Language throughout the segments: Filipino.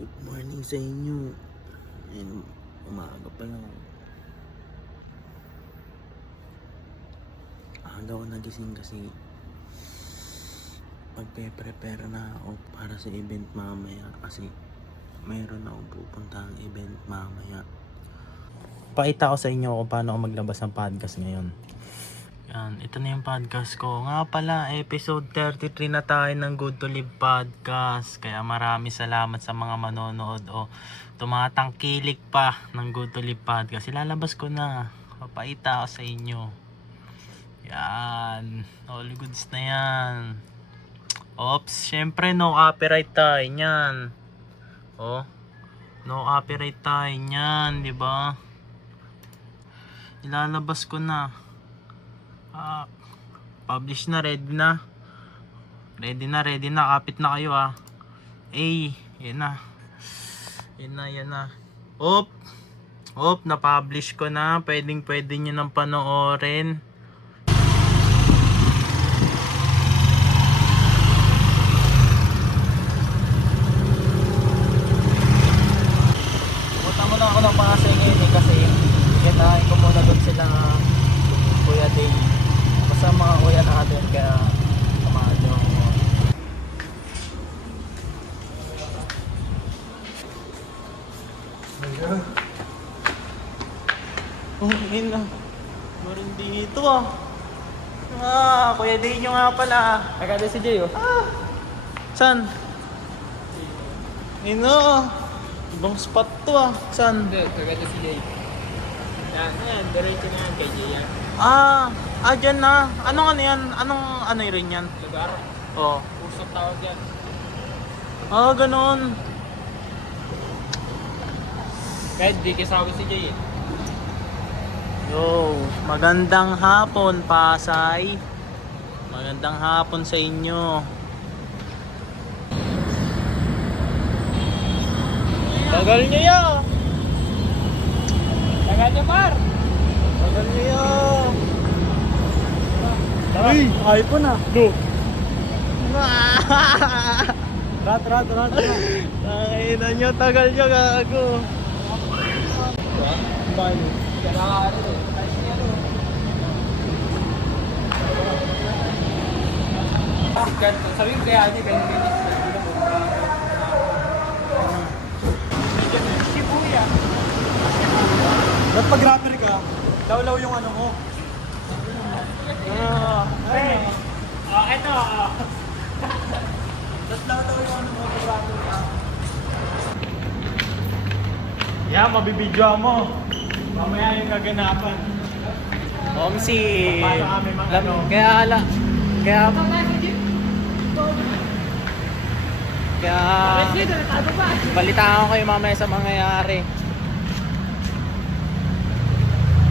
Good morning sa inyo. Ayun, umaga pa lang. Aga ako nagising kasi magpe-prepare na ako para sa event mamaya kasi mayroon akong pupuntahang event mamaya. Pakita ko sa inyo kung paano ako maglabas ng podcast ngayon. Yan, ito na yung podcast ko. Nga pala, episode 33 na tayo ng Good to Live podcast. Kaya marami salamat sa mga manonood o tumatangkilik pa ng Good to Live podcast. Ilalabas ko na. Papakita ko sa inyo. Yan. All goods na yan. Oops, syempre no copyright tayo niyan. Oh. No copyright tayo niyan, di ba? Ilalabas ko na. Publish na, ready na. Ready na, kapit na kayo yan na. Yan na. Op, na-publish ko na. Pwede nyo nang panoorin. Pumunta muna ako ng Pasay ngayon kasi kinain ko muna doon sila Kuya Day. Basta mga kuya natin kaya samahan nyo. Oh, ina. Meron dito Kuya Day nyo nga pala. Agad si Jay San? Ino. Ibang spot to San? Hindi, agad si Jay. Yan, diretso na yan kay Jay yan. Dyan na. Anong ano yan? Anong ano rin yan? Lugar, Oh. usap tawag yan. Ganon. Kahit di kasama si Jay Yo, magandang hapon Pasay. Magandang hapon sa inyo. Tagal nyo Tagal niya, par! Tagal nyo Uy, iPhone No. Rat. Tangina nyo, tagal nyo gago. Bye. Ayos niya sabi ko kaya niya, ganyan Shibuya. Ba't pag rapper ka? Lawlaw yung ano mo. Eto. Ba't lawlaw yung ano mo pag rapper ka? Mabibidyo mo. Mamaya yung kaganapan. Si Paano kami Kaya balitaan ko kayo mamaya sa mangyayari.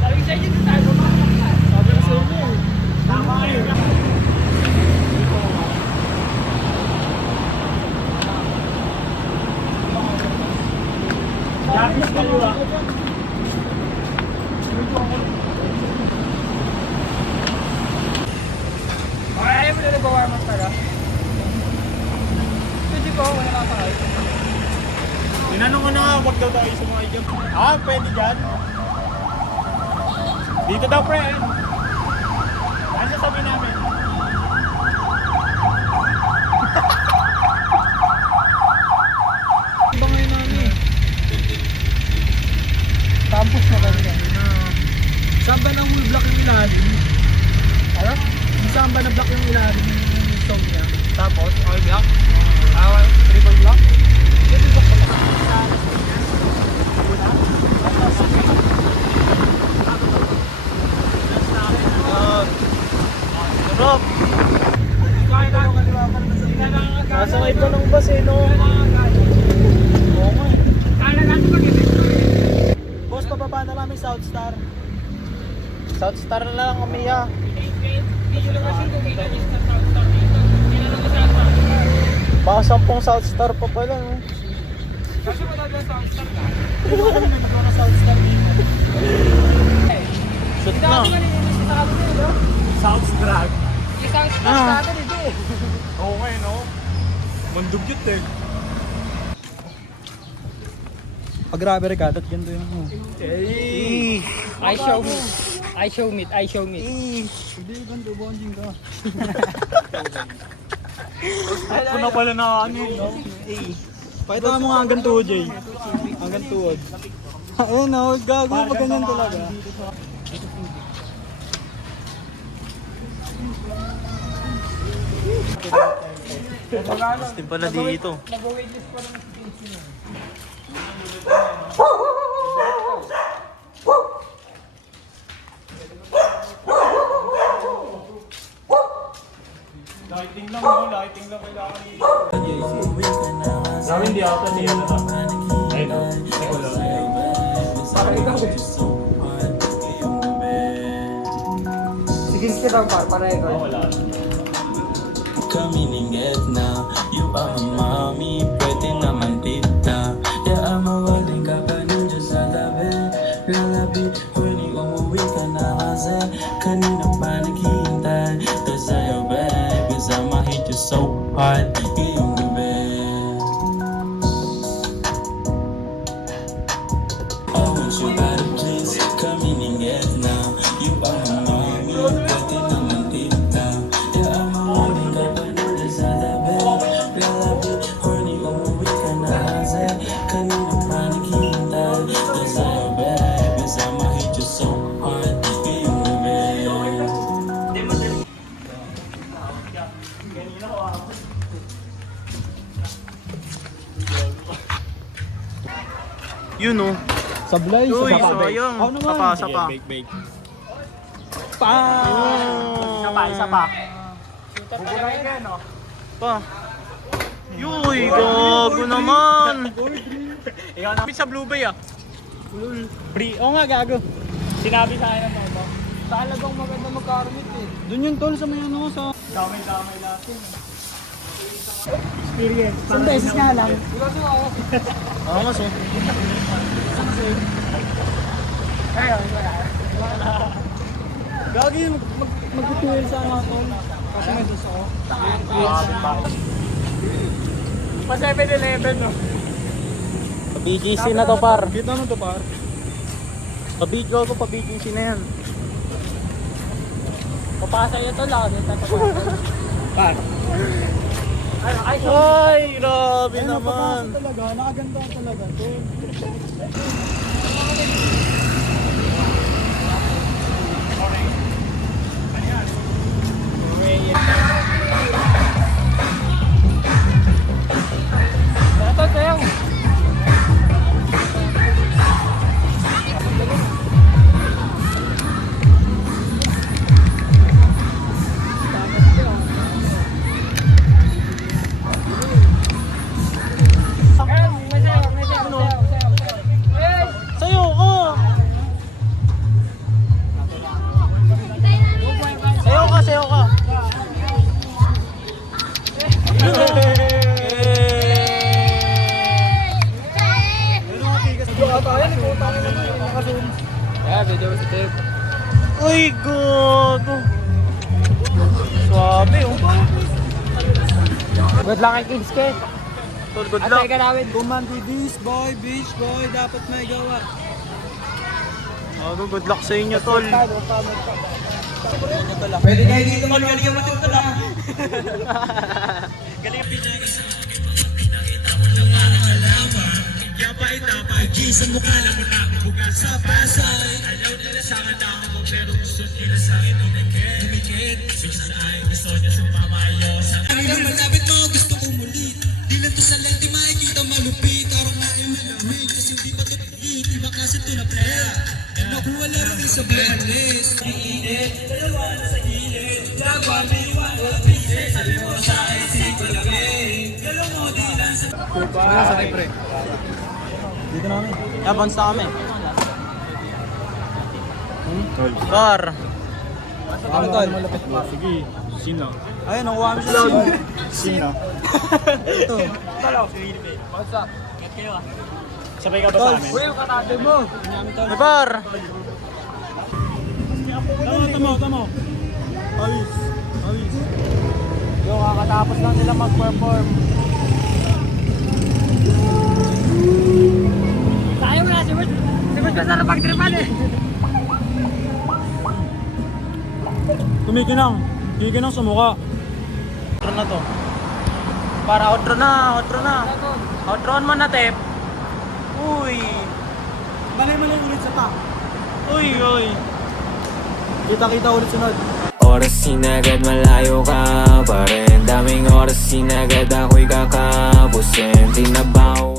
Sabi sa inyo, tayo bumakak. Sabi sa inyo. Tama kayo. Lapis kayo ayaw mo na nag-warm up tala? Pwede po, wala lang sakay. Tinanong ko na nga, wag daw tayo sa mga idyo. Pwede dyan. Dito daw, pre. Ano sasabihin namin? Iba ngayon namin campus na kanina. Saan ba nang block yung ilalim? Ano? Saan ba na-block yung ilalim yung stone niya? Tapos, all block? Triple block? Triple block pala. Rob! Nasakay pa ng bus no? Oo nga Boss, pababa na namin South Star. South Star na lang kami Baka 10 South Star pa pala Kasi matagyan South Star ka? Hindi kami nandito na South Star dito. Shoot na. South Drag. Yung South Star natin Oo nga no? Mandugyot Pag rubber ka, at ganito yung I show meat. I show meat. I show meat. Hindi, ganito, bonding ka. Ako na pala na ano yun. Pakita mo nga hanggang tuhod, Jay. Hanggang tuhod. Ayun o, gago pag ganyan talaga. Gusto pala dito. Lighting lang kailangan ni... Sabi hindi ako niya na. Ayun o. Parang ikaw eh. Sige, kita para ikaw. Wala. Kaminingit na, you are my mommy, pwede naman tita. Yeah, mawaling ka pa rin dyan sa tabi. Lalabi, huli umuwi ka na kasi kanina pa naghihintay. Cause sa'yo, babe, cause I'ma hit you so hard ngayong gabi. Oh, won't you better please, kaminingit na, you are my mommy, pwede naman tita. Yeah, mawaling ka pa rin dyan sa tabi. Lalabi, huli umuwi ka na kasi kanina pa naghihintay. Cause sa'yo, babe, cause I'ma hit you so hard ngayong gabi. Yun oh. Sablay, Uy, sa sayang. Ako naman. Isa pa. Pa! Isa pa. Buburahin ka, no? Pa. Yuy, gago naman. Ikaw na. Sa Blue Bay ah. Free. Oo nga, gago. Sinabi sa akin ng toto. Talagang maganda mag-carmit eh. Doon yung tol sa may ano, sa... Damay-damay natin. Experience. Isang beses nga lang. Oo nga so. Ayun, wala. Gagi yun, mag-tuwil sa ano, tol. Kasi may sus ako. Pa 7-Eleven, no? Pa-BGC na to par. Kita mo to, par? Pa-BGC na yan. Papasa yun to lang. Par. Ay, grabe naman. Talaga, nakaganda talaga, tol. Ito, sayaw. Sayo ko. Sayo ka. Yeah, video sa tape. Uy, gago. Swabe oh. Good luck kay Kids Kate. Tol, good At luck. teka namin. Kumandi this boy, beach boy, dapat may gawa. Gago, good luck sa inyo, tol. Pwede kayo dito magaling yung matip na. Malapit mo, gusto ko muli. Di lang to sa lente, makikita malupit. Araw nga ay malamig, kasi hindi pa to hit. Iba kasi to na playa. Nakuha lang rin sa blendless. Iinit, dalawa na sa gilid. Lagwa, may iwala, pinte. Sabi mo sa akin, siko lang eh. Galaw mo, di lang sa... Wala sa pre. Dito namin. Abans na kami. Par. Ano tol? Sige, sino? Ayun, nakuha mo sila. Sino? Ito. Sabay ka ba sa amin? Uy, yung katate mo. Hey, par. Tama. Ayos. Yung kakatapos lang nila mag-perform. Sibot ka sa pagtripan eh. Kumikinang. Kumikinang sa mukha. Outro na to. Para outro na. Outroan mo na, Tep. Uy. Mali ulit sa ta. Uy. Kita-kita ulit sunod. Oras sinagad malayo ka pa rin. Daming oras sinagad ako'y kakapusin. Tinabaw